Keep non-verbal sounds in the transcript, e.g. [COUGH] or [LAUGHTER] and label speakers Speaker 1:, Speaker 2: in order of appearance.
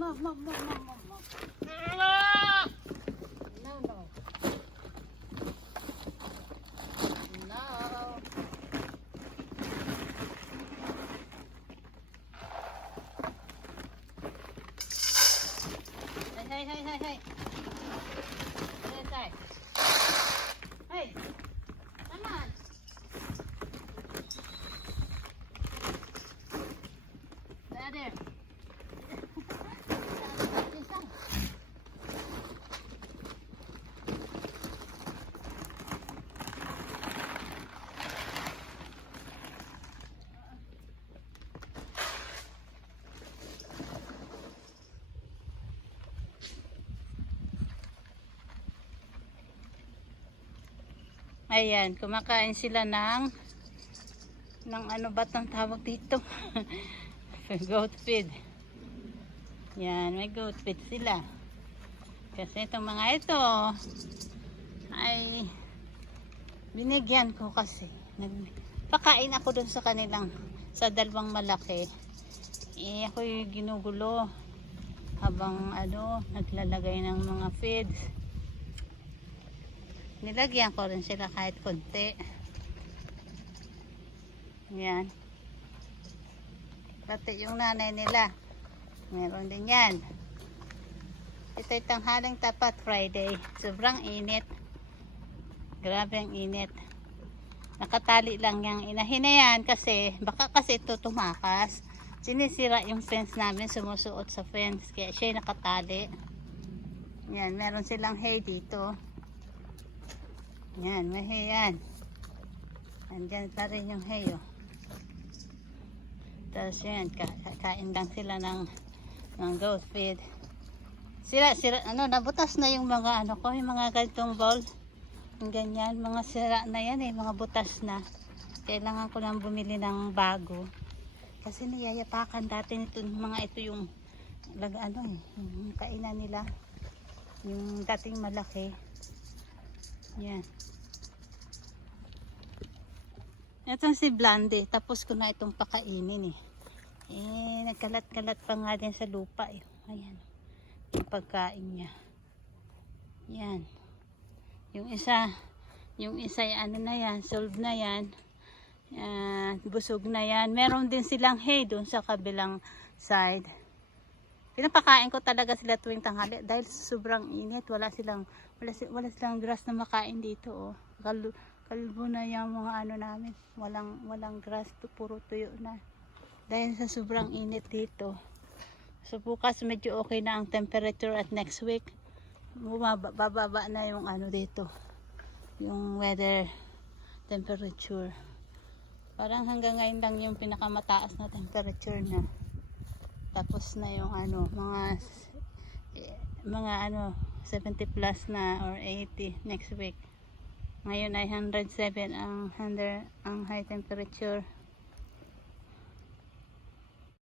Speaker 1: mom, mom, mom, mom, mom. No, no. No. Hey, hey, hey, hey, hey. Ayan, kumakain sila ng ng ano ba tang tawag dito? [LAUGHS] goat feed. Yan, may goat feed sila. Kasi itong mga ito ay binigyan ko kasi. Nagpakain ako dun sa kanilang sa dalawang malaki. Eh, ako yung ginugulo habang ano, naglalagay ng mga feeds. Nilagyan ko rin sila kahit konti. Yan. Pati yung nanay nila. Meron din yan. Ito'y tanghaling tapat Friday. Sobrang init. Grabe ang init. Nakatali lang yung inahin na yan kasi baka kasi ito tumakas. Sinisira yung fence namin sumusuot sa fence. Kaya siya nakatali. Yan. Meron silang hay dito. Yan, may hay yan. Andyan pa rin yung hay, oh. Tapos yan, kakain lang sila ng, ng goat feed. Sira, sira, ano, nabutas na yung mga, ano ko, yung mga ganitong bowl. Yung ganyan, mga sira na yan eh, mga butas na. Kailangan ko lang bumili ng bago. Kasi niyayapakan dati nito, mga ito yung, lag, ano eh, yung kainan nila. Yung dating malaki. Yan. Ito si Blondie. Tapos ko na itong pakainin eh. Eh, nagkalat-kalat pa nga din sa lupa eh. Ayan. Yung pagkain niya. Yan. Yung isa, yung isa ano na yan, solve na yan. Yan, busog na yan. Meron din silang hay doon sa kabilang side. Pinapakain ko talaga sila tuwing tanghali dahil sobrang init. Wala silang wala, wala silang grass na makain dito oh. Kal kalbo na yung mga ano namin. Walang walang grass, to, puro tuyo na. Dahil sa sobrang init dito. So bukas medyo okay na ang temperature at next week bumaba, bababa na yung ano dito. Yung weather temperature. Parang hanggang ngayon lang yung pinakamataas na temperature na. Tapos na yung ano, mga mga ano 70 plus na or 80 next week. Ngayon ay 107 ang under ang high temperature.